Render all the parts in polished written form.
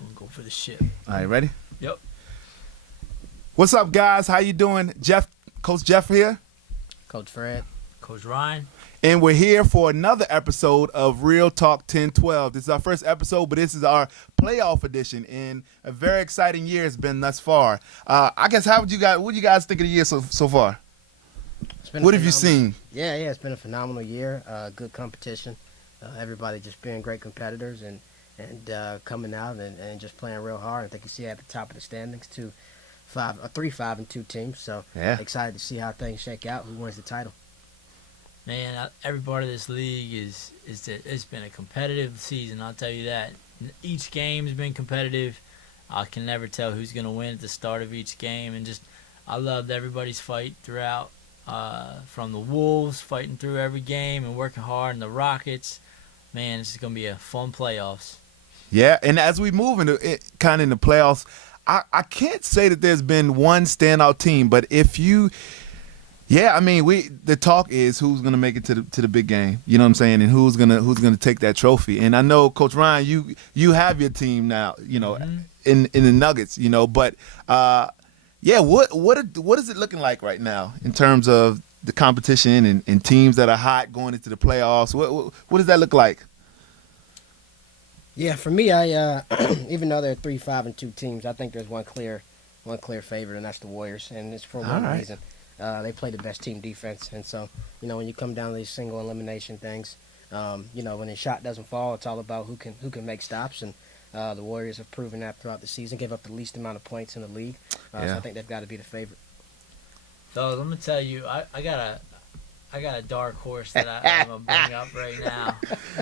Gonna go for the ship. All right, ready? Yep. What's up, guys? How you doing? Coach Jeff here. Coach Fred. Coach Ryan. And we're here for another episode of Real Talk 1012. This is our first episode, but this is our playoff edition, and a very exciting year has been thus far. I guess what do you guys think of the year so far? What have you seen? Yeah, it's been a phenomenal year. Good competition. Everybody just being great competitors and coming out and just playing real hard. I think you see at the top of the standings 3-5-2 teams. So excited to see how things shake out. Who wins the title? Man, every part of this league it's been a competitive season. I'll tell you that. Each game's been competitive. I can never tell who's going to win at the start of each game, and I loved everybody's fight throughout. From the Wolves fighting through every game and working hard, and the Rockets. Man, this is going to be a fun playoffs. Yeah, and as we move into kind of in the playoffs, I can't say that there's been one standout team, but the talk is who's going to make it to the big game. You know what I'm saying? And who's going to take that trophy. And I know, Coach Ryan, you have your team now, in the Nuggets, but what is it looking like right now in terms of the competition and teams that are hot going into the playoffs? What does that look like? Yeah, for me, I even though there are 3-5-2 teams, I think there's one clear favorite, and that's the Warriors, and it's for one reason. They play the best team defense, and so when you come down to these single elimination things, when the shot doesn't fall, it's all about who can make stops, and the Warriors have proven that throughout the season. Gave up the least amount of points in the league, so I think they've got to be the favorite. So let me tell you, I got a dark horse that I'm gonna bring up right now.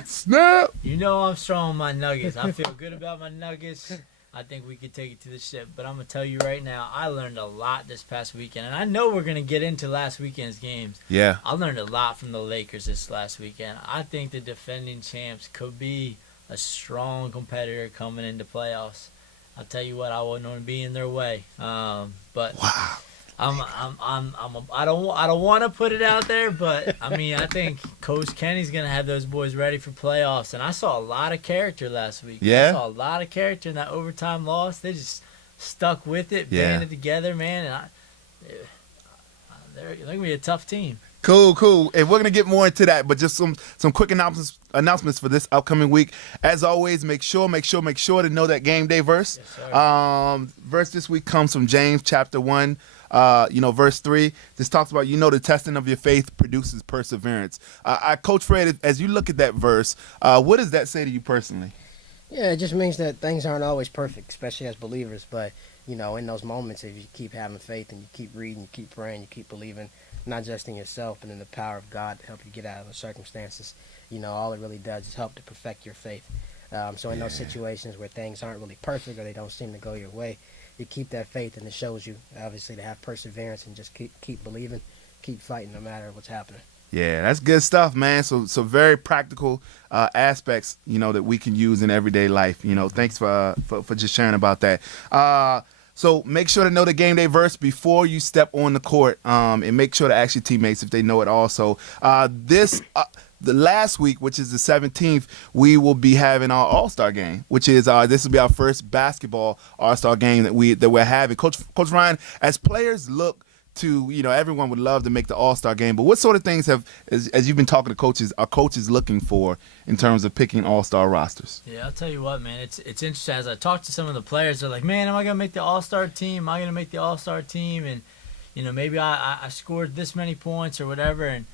Snap! I'm strong on my Nuggets. I feel good about my Nuggets. I think we could take it to the ship. But I'm going to tell you right now, I learned a lot this past weekend. And I know we're going to get into last weekend's games. Yeah. I learned a lot from the Lakers this last weekend. I think the defending champs could be a strong competitor coming into playoffs. I'll tell you what, I wouldn't want to be in their way. But wow. I don't want to put it out there, but I think Coach Kenny's gonna have those boys ready for playoffs. And I saw a lot of character last week. Yeah, I saw a lot of character in that overtime loss. They just stuck with it, banded together, man. And they're gonna be a tough team. Cool. And we're going to get more into that, but just some quick announcements for this upcoming week. As always, make sure to know that Gameday Verse. Yes, verse this week comes from James chapter 1, verse 3. This talks about, the testing of your faith produces perseverance. Coach Fred, as you look at that verse, what does that say to you personally? Yeah, it just means that things aren't always perfect, especially as believers. But, in those moments, if you keep having faith and you keep reading, you keep praying, you keep believing, not just in yourself, but in the power of God to help you get out of the circumstances, all it really does is help to perfect your faith. So in those situations where things aren't really perfect or they don't seem to go your way, you keep that faith, and it shows you, obviously, to have perseverance and just keep believing, keep fighting no matter what's happening. Yeah, that's good stuff, man. So very practical aspects, that we can use in everyday life. Thanks for just sharing about that. So make sure to know the Gameday Verse before you step on the court, and make sure to ask your teammates if they know it also. The last week, which is the 17th, we will be having our AllStar Game, which is this will be our first basketball AllStar Game that we're having. Coach Ryan, as players look to, everyone would love to make the AllStar Game, but what sort of things as you've been talking to coaches, are coaches looking for in terms of picking All-Star rosters? Yeah, I'll tell you what, man, it's interesting. As I talk to some of the players, they're like, man, am I going to make the All-Star team? Am I going to make the All-Star team? And, maybe I scored this many points or whatever. And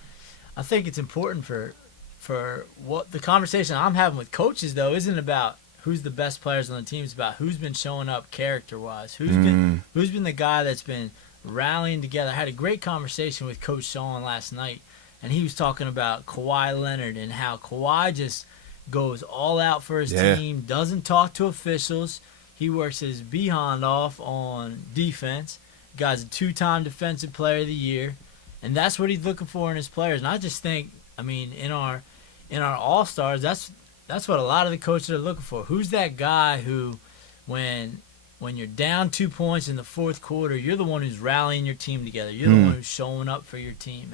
I think it's important for what the conversation I'm having with coaches, though, isn't about who's the best players on the team. It's about who's been showing up character-wise. Who's been the guy that's been rallying together. I had a great conversation with Coach Sean last night, and he was talking about Kawhi Leonard and how Kawhi just goes all out for his team, doesn't talk to officials. He works his behind off on defense. Guy's a 2-time Defensive Player of the Year, and that's what he's looking for in his players. And I just think, in our All-Stars, that's what a lot of the coaches are looking for. Who's that guy who, when you're down 2 points in the fourth quarter, you're the one who's rallying your team together. You're the one who's showing up for your team.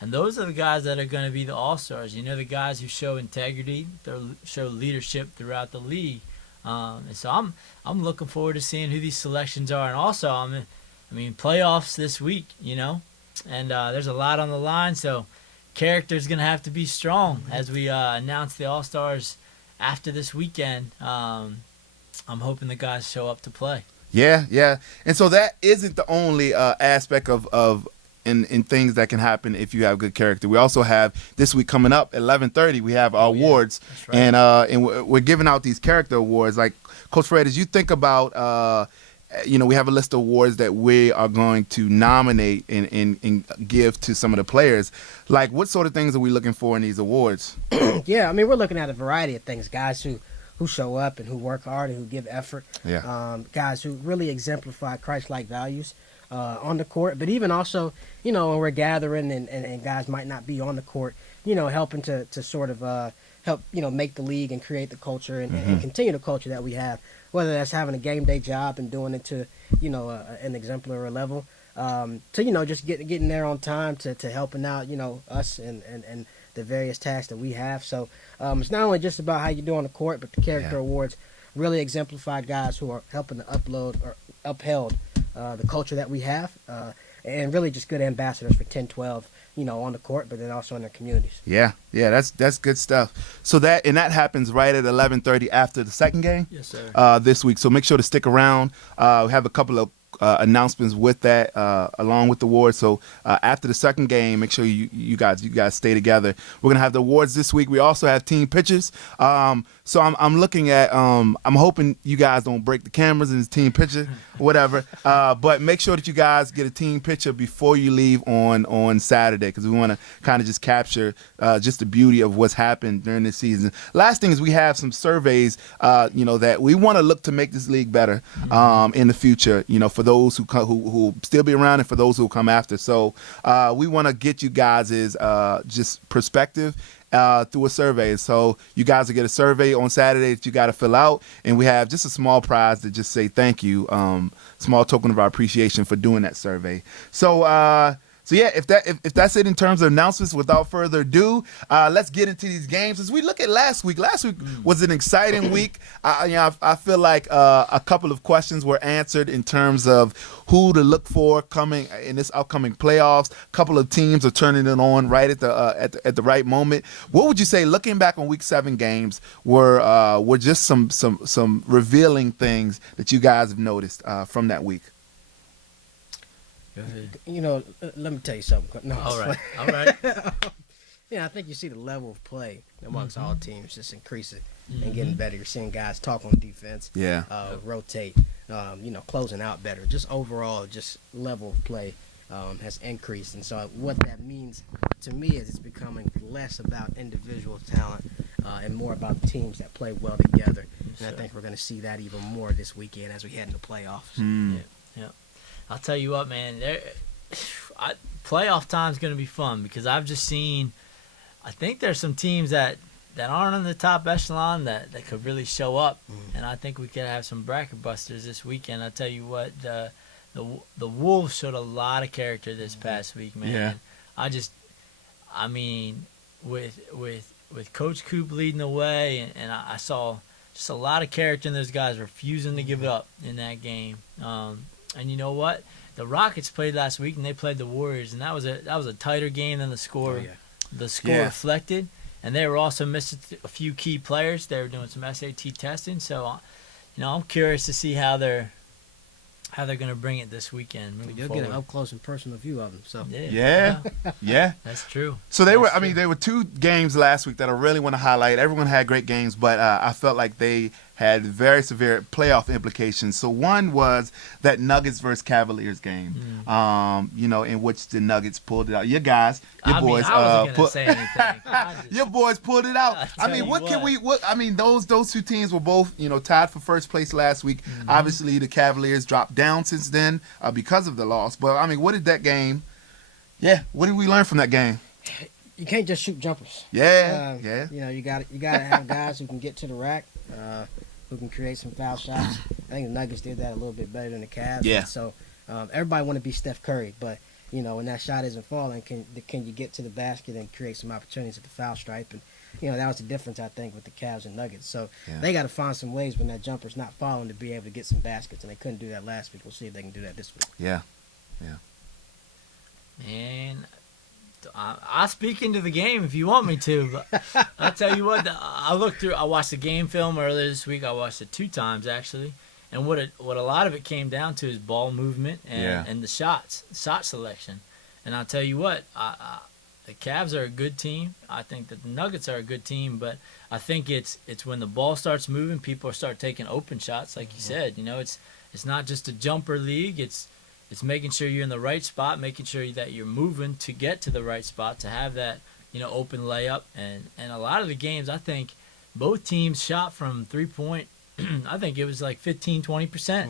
And those are the guys that are going to be the All-Stars. The guys who show integrity, show leadership throughout the league. And so I'm looking forward to seeing who these selections are. And also, I mean, playoffs this week, and there's a lot on the line. So character's going to have to be strong as we announce the All-Stars after this weekend. I'm hoping the guys show up to play. Yeah. And so that isn't the only aspect of in things that can happen if you have good character. We also have this week coming up at 11:30. We have our awards, that's right. and we're giving out these character awards. Like Coach Fred, as you think about, we have a list of awards that we are going to nominate and give to some of the players. Like, what sort of things are we looking for in these awards? Yeah, I mean, we're looking at a variety of things. Guys who show up and who work hard and who give effort. Yeah. Guys who really exemplify Christ-like values on the court, but even also, when we're gathering and guys might not be on the court, helping to sort of help, make the league and create the culture and continue the culture that we have, whether that's having a game day job and doing it to, an exemplary level, to, just getting there on time to helping out, us and the various tasks that we have. So it's not only just about how you do on the court, but the character awards really exemplify guys who are helping to upheld the culture that we have, and really just good ambassadors for 10-12, on the court, but then also in their communities. Yeah, that's good stuff. So that happens right at 11:30 after the second game. Yes, sir. This week. So make sure to stick around. We have a couple of announcements with that, along with the awards. So after the second game, make sure you guys stay together. We're gonna have the awards this week. We also have team pictures. So I'm looking at. I'm hoping you guys don't break the cameras in this team picture, whatever. But make sure that you guys get a team picture before you leave on Saturday, because we want to kind of just capture just the beauty of what's happened during this season. Last thing is we have some surveys, that we want to look to make this league better in the future. For those who still be around and for those who will come after. So we want to get you guys' just perspective through a survey. So you guys will get a survey on Saturday that you got to fill out, and we have just a small prize to just say thank you, small token of our appreciation for doing that survey. So yeah, if that's it in terms of announcements, without further ado, let's get into these games. As we look at last week was an exciting week. I feel like a couple of questions were answered in terms of who to look for coming in this upcoming playoffs. A couple of teams are turning it on right at the right moment. What would you say, looking back on Week 7 games, were just some revealing things that you guys have noticed from that week? Let me tell you something. No, All right. I think you see the level of play amongst all teams just increasing and getting better. You're seeing guys talk on defense, rotate, closing out better. Just overall, just level of play has increased. And so what that means to me is it's becoming less about individual talent and more about teams that play well together. And I think we're going to see that even more this weekend as we head into playoffs. Yeah. I'll tell you what, man. Playoff time is going to be fun because I've just seen. I think there's some teams that aren't in the top echelon that could really show up, and I think we could have some bracket busters this weekend. I'll tell you what, the Wolves showed a lot of character this past week, man. Yeah. I mean, with Coach Coop leading the way, and I saw just a lot of character in those guys refusing to give it up in that game. And you know what? The Rockets played last week, and they played the Warriors, and that was a tighter game than the score. The score reflected, and they were also missing a few key players. They were doing some SAT testing, so I'm curious to see how they're going to bring it this weekend. You'll get an up close and personal view of them. So yeah, that's true. So there were two games last week that I really want to highlight. Everyone had great games, but I felt like they had very severe playoff implications. So one was that Nuggets versus Cavaliers game, in which the Nuggets pulled it out. Your boys, I wasn't gonna say anything. Your boys pulled it out. Those two teams were both, tied for first place last week. Obviously, the Cavaliers dropped down since then because of the loss. But what did that game? Yeah, what did we learn from that game? You can't just shoot jumpers. Yeah. You got to have guys who can get to the rack, who can create some foul shots. I think the Nuggets did that a little bit better than the Cavs. Yeah. And so everybody want to be Steph Curry, but when that shot isn't falling, can you get to the basket and create some opportunities at the foul stripe? And that was the difference, I think, with the Cavs and Nuggets. So Yeah. they got to find some ways when that jumper's not falling to be able to get some baskets, and they couldn't do that last week. We'll see if they can do that this week. Yeah. Man, I'll speak into the game if you want me to. But I'll tell you what, I watched the game film earlier this week. I watched it 2 times, actually. And what a lot of it came down to is ball movement and the shot selection. And I'll tell you what, the Cavs are a good team. I think that the Nuggets are a good team, but I think it's when the ball starts moving, people start taking open shots, like you said. It's not just a jumper league. It's making sure you're in the right spot, making sure that you're moving to get to the right spot to have that open layup. And a lot of the games, I think both teams shot from 3-point. I think it was like 15-20%.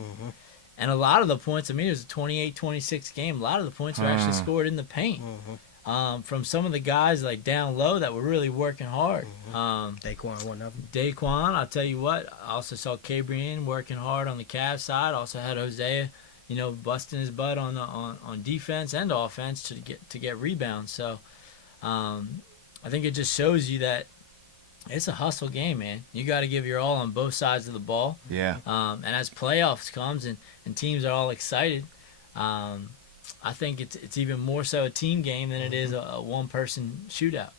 And a lot of the points, it was a 28-26 game. A lot of the points were actually scored in the paint. From some of the guys like down low that were really working hard. Daquan, one of them. Daquan, I'll tell you what, I also saw Cabrian working hard on the Cavs side. Also had Hosea, busting his butt on defense and offense to get rebounds. So I think it just shows you that it's a hustle game, man. You got to give your all on both sides of the ball. Yeah. And as playoffs comes and teams are all excited, I think it's even more so a team game than it is a one-person shootout,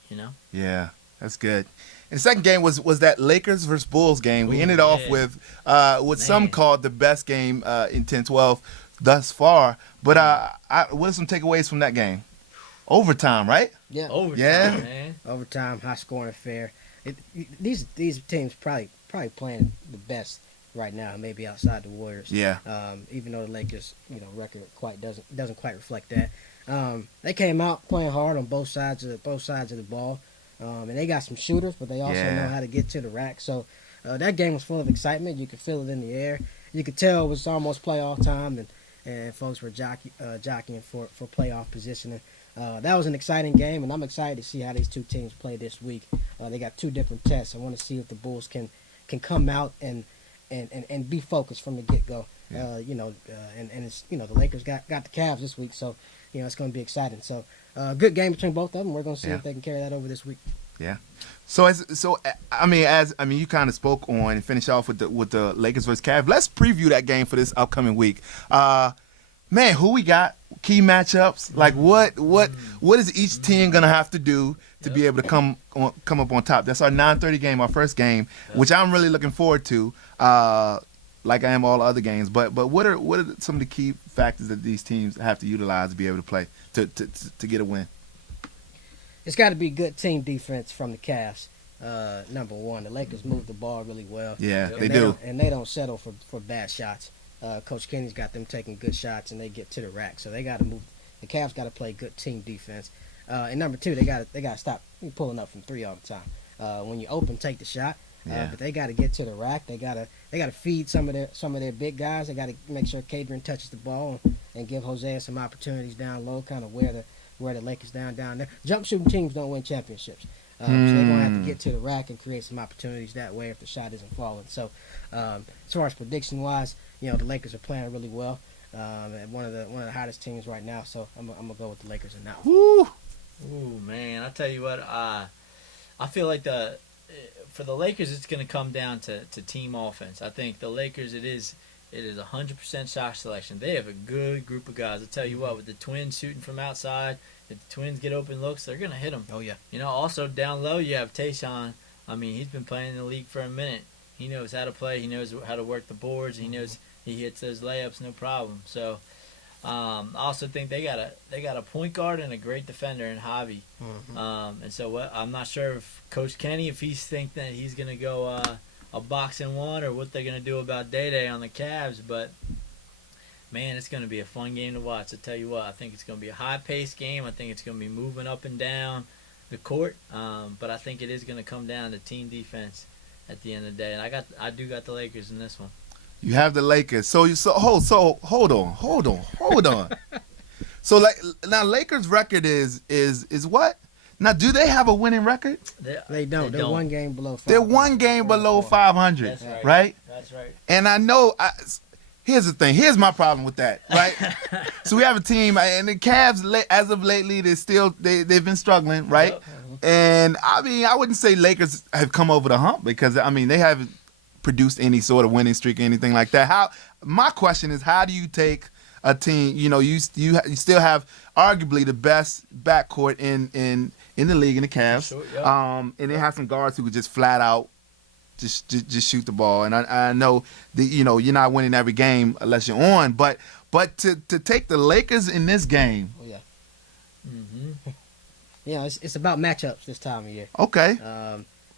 Yeah, that's good. And the second game was that Lakers versus Bulls game. We ended off with what some called the best game in 10-12 thus far. But what are some takeaways from that game? Overtime, right? Yeah. Overtime, man. Overtime, high-scoring affair. These teams probably playing the best right now, maybe outside the Warriors. Yeah. Even though the Lakers, record doesn't quite reflect that. They came out playing hard on both sides of the ball, and they got some shooters, but they also know how to get to the rack. So that game was full of excitement. You could feel it in the air. You could tell it was almost playoff time, and folks were jockeying for playoff positioning. That was an exciting game, and I'm excited to see how these two teams play this week. They got 2 different tests. I want to see if the Bulls can come out and be focused from the get-go. Yeah. And it's the Lakers got the Cavs this week, so it's going to be exciting. So good game between both of them. We're going to see if they can carry that over this week. Yeah. So you kind of spoke on and finish off with the Lakers versus Cavs. Let's preview that game for this upcoming week. Man, who we got? Key matchups. Like what is each team gonna have to do to be able to come up on top? That's our 9:30 game, our first game, which I'm really looking forward to. Like I am all other games. But what are some of the key factors that these teams have to utilize to be able to play to get a win? It's got to be good team defense from the Cavs. Number one, the Lakers move the ball really well. Yeah, and they do. And they don't settle for bad shots. Coach Kenny's got them taking good shots, and they get to the rack. So they got to move. The Cavs got to play good team defense. And number two, they got to stop pulling up from 3 all the time. When you open, take the shot. But they got to get to the rack. They got to feed some of their big guys. They got to make sure Cadron touches the ball and give Hosea some opportunities down low, kind of where the Lakers down there. Jump shooting teams don't win championships. So they're going to have to get to the rack and create some opportunities that way if the shot isn't falling. So as far as prediction-wise, the Lakers are playing really well. And one of the hottest teams right now. So I'm going to go with the Lakers in that one. Woo! Ooh, man, I tell you what, I feel like for the Lakers, it's going to come down to team offense. I think the Lakers, it is 100% shot selection. They have a good group of guys. I tell you what, with the Twins shooting from outside, if the Twins get open looks, they're going to hit them. Oh, yeah. Also down low, you have Tayshaun. I mean, he's been playing in the league for a minute. He knows how to play. He knows how to work the boards. He knows he hits those layups, no problem. So I also think they got a point guard and a great defender in Javi. And so I'm not sure if Coach Kenny, if he's think that he's going to go a box and one or what they're going to do about Day on the Cavs. But, man, it's going to be a fun game to watch. I tell you what, I think it's going to be a high-paced game. I think it's going to be moving up and down the court. But I think it is going to come down to team defense at the end of the day. And I do got the Lakers in this one. You have the Lakers. So hold on. So like now Lakers record is what? Now do they have a winning record? They don't. They're 1 game below 500. They're 1 game below 500. That's right? That's right. And I know here's the thing. Here's my problem with that, right? So we have a team, and the Cavs, as of lately, they've been struggling, right? Yep. And I mean, I wouldn't say Lakers have come over the hump because I mean they haven't produced any sort of winning streak or anything like that. My question is, how do you take a team? You know, you still have arguably the best backcourt in the league in the Cavs. Sure, yeah. And they have some guards who could just flat out just shoot the ball. And I know that you're not winning every game unless you're on, but to take the Lakers in this game. Oh yeah. Mm-hmm. It's about matchups this time of year. Okay.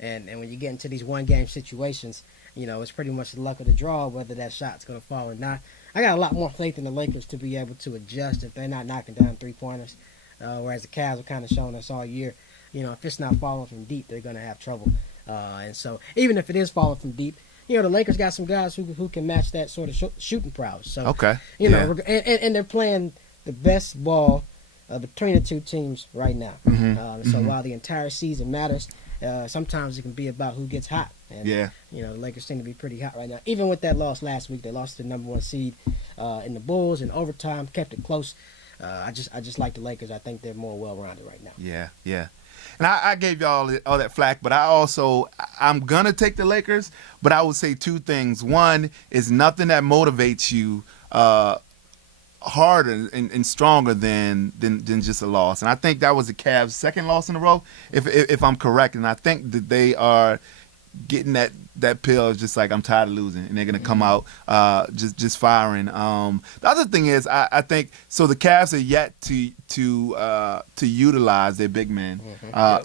And when you get into these one-game situations, it's pretty much the luck of the draw whether that shot's going to fall or not. I got a lot more faith in the Lakers to be able to adjust if they're not knocking down three-pointers, whereas the Cavs have kind of shown us all year, if it's not falling from deep, they're going to have trouble. And so even if it is falling from deep, the Lakers got some guys who can match that sort of shooting prowess. So, okay. And they're playing the best ball between the two teams right now. So while the entire season matters, sometimes it can be about who gets hot. And, the Lakers seem to be pretty hot right now. Even with that loss last week, they lost to the number 1 seed in the Bulls in overtime, kept it close. I just like the Lakers. I think they're more well-rounded right now. Yeah. And I gave y'all all that flack, but I'm going to take the Lakers, but I would say two things. One is nothing that motivates you harder and stronger than just a loss. And I think that was the Cavs' second loss in a row, if I'm correct. And I think that they are getting that pill just like I'm tired of losing, and they're gonna come out just firing. The other thing is I think so the Cavs are yet to utilize their big men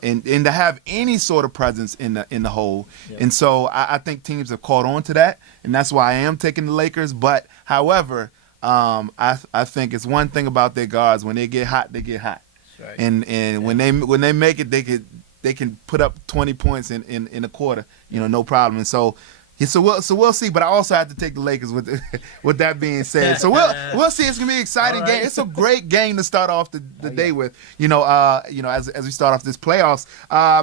and to have any sort of presence in the hole. And so I think teams have caught on to that, and that's why I am taking the Lakers. But however, I think it's one thing about their guards: when they get hot, they get hot. Right. And when they make it, they can put up 20 points in a quarter, no problem. And so we'll see. But I also have to take the Lakers with that being said. So we'll see. It's gonna be an exciting game. It's a great game to start off the day with. As we start off this playoffs.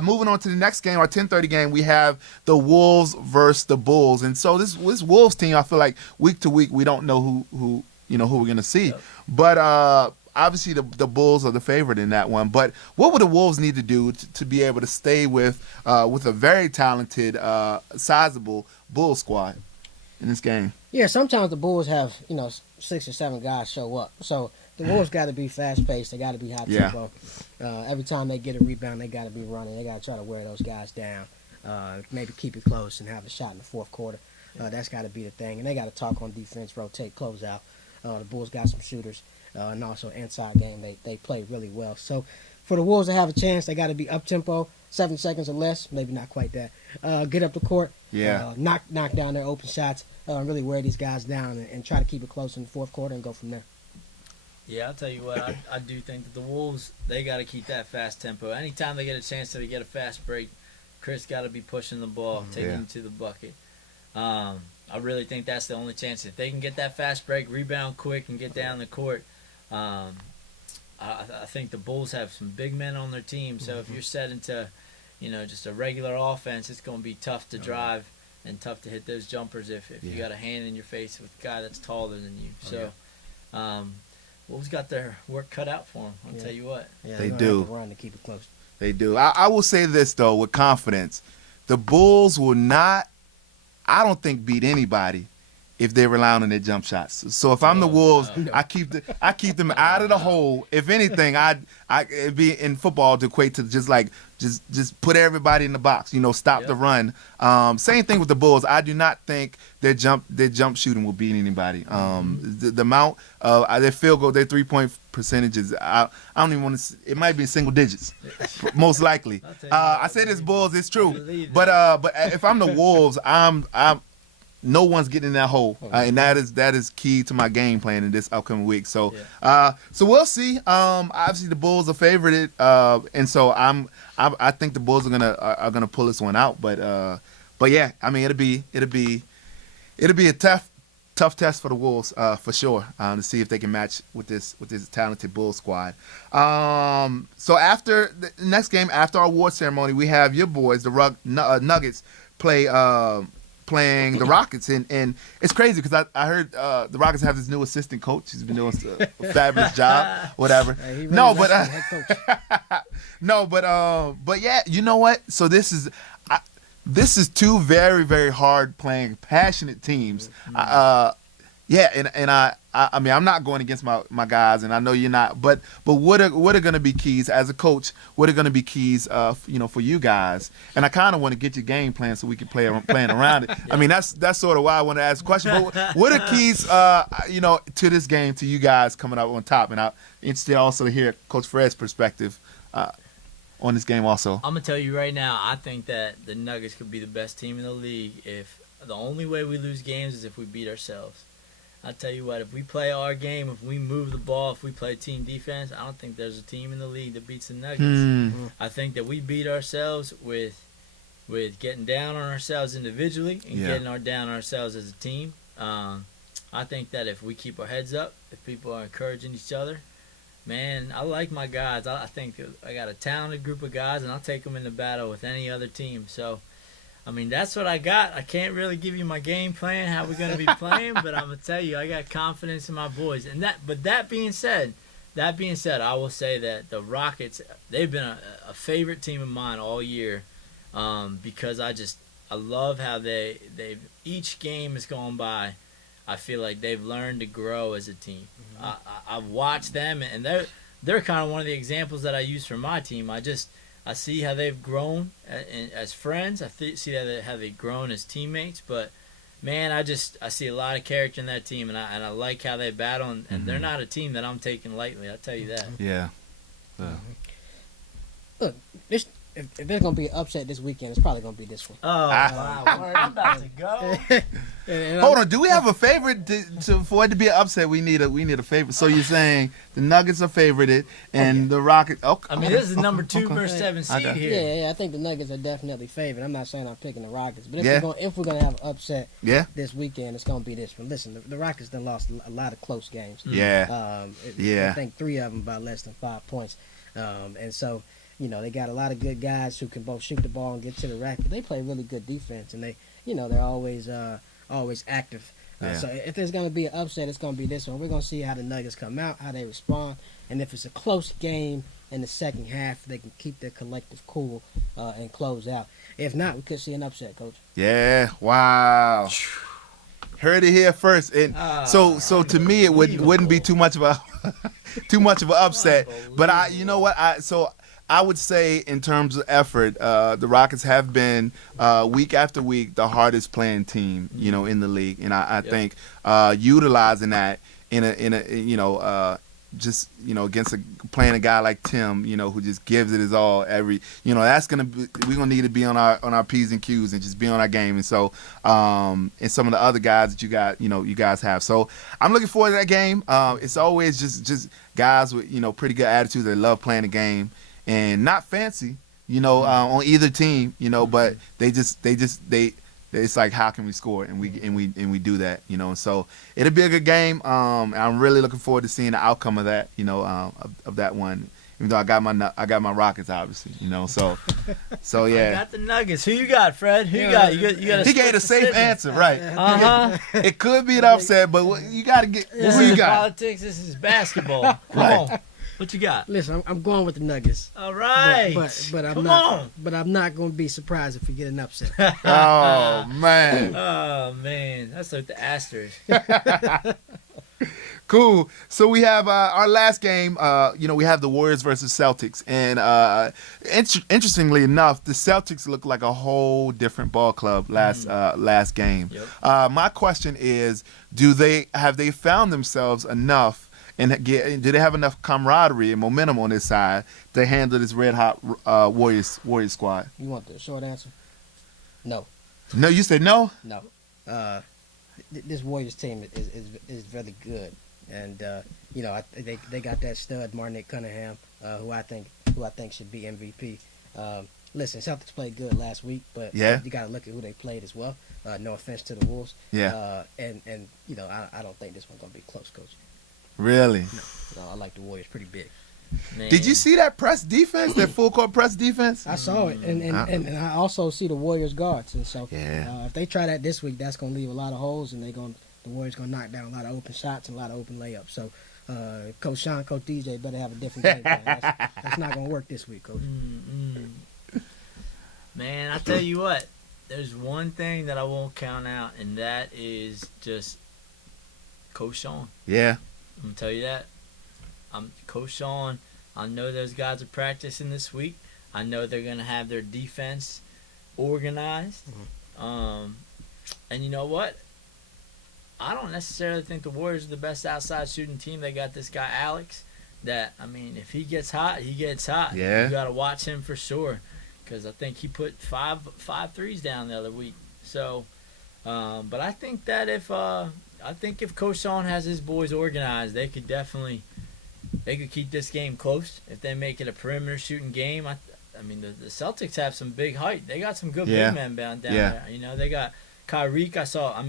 Moving on to the next game, our 10:30 game, we have the Wolves versus the Bulls. And so this Wolves team, I feel like week to week we don't know who we're gonna see. Yep. But obviously, the Bulls are the favorite in that one. But what would the Wolves need to do to be able to stay with a very talented, sizable Bulls squad in this game? Yeah, sometimes the Bulls have 6 or 7 guys show up. So the Wolves got to be fast paced. They got to be high tempo. Every time they get a rebound, they got to be running. They got to try to wear those guys down. Maybe keep it close and have a shot in the fourth quarter. That's got to be the thing. And they got to talk on defense, rotate, close out. The Bulls got some shooters. And also inside game, they play really well. So for the Wolves to have a chance, they got to be up tempo, 7 seconds or less, maybe not quite that. Get up the court, knock down their open shots, really wear these guys down and try to keep it close in the fourth quarter and go from there. Yeah, I'll tell you what, I do think that the Wolves, they got to keep that fast tempo. Anytime they get a chance to get a fast break, Chris got to be pushing the ball, taking it to the bucket. I really think that's the only chance. If they can get that fast break, rebound quick, and get down the court, I think the Bulls have some big men on their team. So if you're set into, just a regular offense, it's going to be tough to drive and tough to hit those jumpers if you got a hand in your face with a guy that's taller than you. So Wolves got their work cut out for them. I'll tell you what. Yeah, they do. Have to run to keep it close. They do. I will say this though, with confidence, the Bulls will not. I don't think beat anybody if they rely on their jump shots. So if I'm the Wolves, I keep them out of the hole. If anything, it'd be in football to equate to just put everybody in the box. Stop the run. Same thing with the Bulls. I do not think their jump shooting will beat anybody. The amount of their field goal, their 3-point percentages, I don't even want to. It might be single digits, most likely. I say this Bulls, it's true. But if I'm the Wolves, I'm no one's getting in that hole, and that is key to my game plan in this upcoming week. So, so we'll see. Obviously, the Bulls are favored, and so I think the Bulls are gonna pull this one out. But yeah, I mean it'll be a tough test for the Wolves for sure to see if they can match with this talented Bulls squad. So after the next game, after our award ceremony, we have your boys, the Nuggets, play playing the Rockets, and it's crazy because I heard the Rockets have this new assistant coach. He's been doing a fabulous job, whatever. He really No, was but the head coach. no, but yeah, you know what? So this is two very, very hard playing, passionate teams. Yeah, and I mean, I'm not going against my guys, and I know you're not. But what are going to be keys as a coach? What are going to be keys, for you guys? And I kind of want to get your game plan so we can playing around it. I mean, that's sort of why I want to ask the question. But what are keys, to this game to you guys coming up on top? And I'm interested also to hear Coach Fred's perspective on this game also. I'm gonna tell you right now, I think that the Nuggets could be the best team in the league if the only way we lose games is if we beat ourselves. I tell you what, if we play our game, if we move the ball, if we play team defense, I don't think there's a team in the league that beats the Nuggets. I think that we beat ourselves with getting down on ourselves individually and getting down on ourselves as a team. I think that if we keep our heads up, if people are encouraging each other, man, I like my guys. I think I got a talented group of guys, and I'll take them into battle with any other team. So, I mean, that's what I got. I can't really give you my game plan, how we're going to be playing, but I'm going to tell you, I got confidence in my boys. But that being said, I will say that the Rockets, they've been a favorite team of mine all year, because I love how they've each game has gone by. I feel like they've learned to grow as a team. I've watched them, and they're kind of one of the examples that I use for my team. I see how they've grown as friends. I see how they've grown as teammates. But man, I see a lot of character in that team, and I like how they battle. And they're not a team that I'm taking lightly. I'll tell you that. Yeah. Look, if there's gonna be an upset this weekend, it's probably gonna be this one. Oh wow! I'm about to go. Hold on, do we have a favorite for it to be an upset? We need a favorite. So you're saying the Nuggets are favorited and the Rockets? Okay. I mean, this is number 2 versus 7 seed here. Yeah, I think the Nuggets are definitely favored. I'm not saying I'm picking the Rockets, but if we're gonna have an upset this weekend, it's gonna be this one. Listen, the Rockets done lost a lot of close games. I think 3 of them by less than 5 points, and so. They got a lot of good guys who can both shoot the ball and get to the rack. But they play really good defense, and they're always active. So if there's going to be an upset, it's going to be this one. We're going to see how the Nuggets come out, how they respond, and if it's a close game in the second half, they can keep their collective cool and close out. If not, we could see an upset, Coach. Yeah. Wow. Heard it here first, and so to me it wouldn't be too much of an upset. But you know what? I would say in terms of effort, the Rockets have been week after week the hardest playing team, in the league, and I think utilizing that in a against playing a guy like Tim, who just gives it his all every, we're gonna need to be on our P's and Q's and just be on our game, and so and some of the other guys that you guys have. So I'm looking forward to that game. It's always just guys with pretty good attitudes that love playing the game. And not fancy, on either team, but it's like, how can we score? And we do that, So it'll be a good game. And I'm really looking forward to seeing the outcome of that, of that one. Even though I got my Rockets, obviously, So yeah. I got the Nuggets. Who you got, Fred? Who you got? You got. He gave a safe answer, right? It could be an upset, but you got to get. Who you got? Politics. This is basketball. Come on. What you got? Listen, I'm going with the Nuggets. All right. But I'm not going to be surprised if we get an upset. Oh man. Oh man, that's like the asterisk. Cool. So we have our last game. We have the Warriors versus Celtics, and interestingly enough, the Celtics look like a whole different ball club last game. Yep. My question is, have they found themselves enough? And do they have enough camaraderie and momentum on this side to handle this red hot Warriors squad? You want the short answer? No. No, you said no? No. This Warriors team is really good, and they got that stud Martin Cunningham, who I think should be MVP. Listen, Celtics played good last week, but you got to look at who they played as well. No offense to the Wolves. Yeah. And I don't think this one's gonna be close, Coach. Really? No, I like the Warriors pretty big. Man. Did you see that press defense, that full court press defense? I saw it, and I also see the Warriors guards, and so if they try that this week, that's gonna leave a lot of holes, and the Warriors gonna knock down a lot of open shots and a lot of open layups. So Coach Sean, Coach DJ better have a different game plan. That's not gonna work this week, Coach. Man, I tell you what, there's one thing that I won't count out, and that is just Coach Sean. Yeah. I'm gonna tell you that. Coach Sean. I know those guys are practicing this week. I know they're gonna have their defense organized. And you know what? I don't necessarily think the Warriors are the best outside shooting team. They got this guy Alex. That I mean, if he gets hot, he gets hot. Yeah. You gotta watch him for sure, because I think he put five threes down the other week. So, but I think that if Coach Sean has his boys organized, they could keep this game close if they make it a perimeter shooting game. I mean, the Celtics have some big height. They got some good big men down there. You know, they got Kyrie. I saw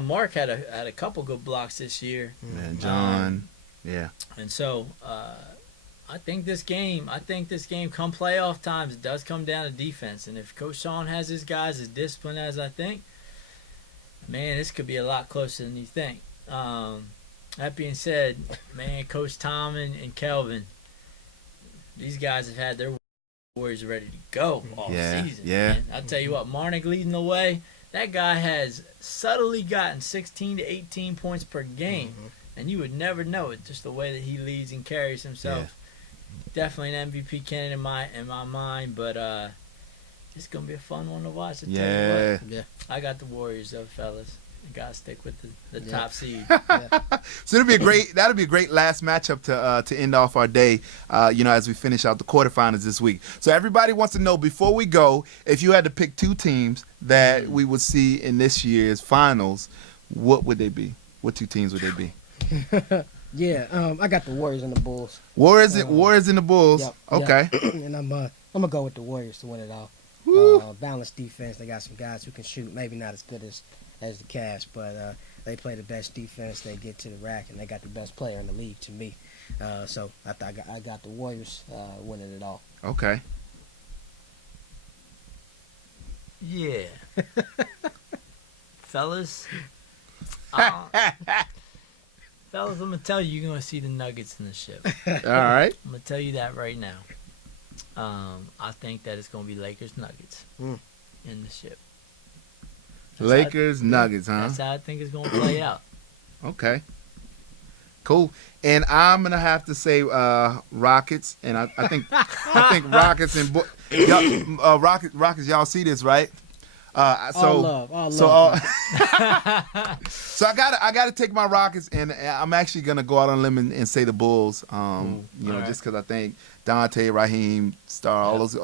Mark had a couple good blocks this year. Man, John. And so I think this game come playoff times, it does come down to defense. And if Coach Sean has his guys as disciplined as I think, man, this could be a lot closer than you think. That being said, man, Coach Tom and Kelvin, these guys have had their Warriors ready to go all season. Yeah. Man. I'll tell you what, Marnick leading the way. That guy has subtly gotten 16 to 18 points per game, and you would never know it, just the way that he leads and carries himself. Definitely an MVP candidate in my mind, but it's gonna be a fun one to watch. I tell you what. I got the Warriors though, fellas. You gotta stick with the top seed. So that'll be a great last matchup to end off our day, as we finish out the quarterfinals this week. So everybody wants to know, before we go, if you had to pick two teams that we would see in this year's finals, what would they be? What two teams would they be? I got the Warriors and the Bulls. Warriors and the Bulls. Yep, okay. And I'm gonna go with the Warriors to win it all. Balanced defense. They got some guys who can shoot. Maybe not as good as the Cavs, but they play the best defense. They get to the rack, and they got the best player in the league to me. So I got the Warriors winning it all. Okay. Yeah. Fellas, I'm going to tell you, you're going to see the Nuggets in the ship. All right. I'm going to tell you that right now. I think that it's going to be Lakers-Nuggets in the ship. Nuggets, huh? That's how I think it's going to play out. Okay. Cool. And I'm gonna have to say Rockets, and I think Rockets and Rockets. Y'all see this, right? All love. So I gotta take my Rockets, and I'm actually gonna go out on a limb and say the Bulls. Just because I think Dante, Raheem, Star, all those,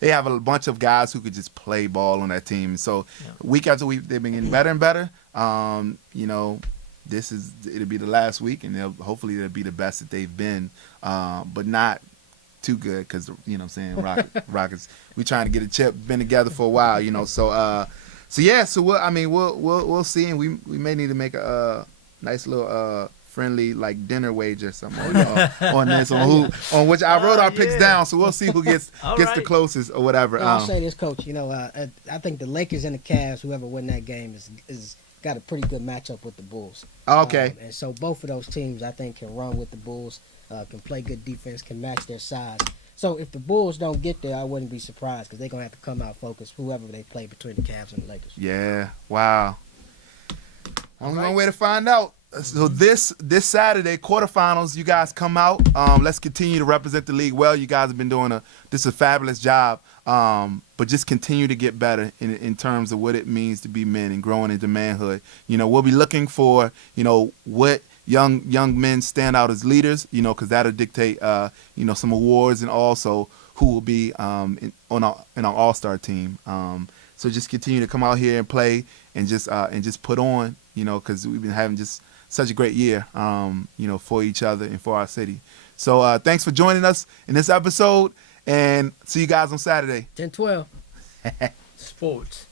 they have a bunch of guys who could just play ball on that team. So week after week, they've been getting better and better. It'll be the last week, and hopefully it'll be the best that they've been, but not too good, because you know what I'm saying, Rockets, we trying to get a chip, been together for a while, so we'll see, and we may need to make a nice little friendly like dinner wager or something on this, on which I wrote our picks down, so we'll see who gets the closest or whatever. I'll say this, Coach, I think the Lakers and the Cavs, whoever win that game is got a pretty good matchup with the Bulls. Okay. And so both of those teams, I think, can run with the Bulls, can play good defense, can match their size. So if the Bulls don't get there, I wouldn't be surprised, because they're going to have to come out focused, whoever they play between the Cavs and the Lakers. Yeah. Wow. Only one way to find out. So this Saturday, quarterfinals, you guys come out. Let's continue to represent the league well. You guys have been doing a fabulous job. But just continue to get better in terms of what it means to be men and growing into manhood. We'll be looking for, what young men stand out as leaders, because that'll dictate, some awards, and also who will be in our AllStar team. So just continue to come out here and play and just put on, because we've been having just such a great year, for each other and for our city. So thanks for joining us in this episode, and see you guys on Saturday. 10-12. Sports.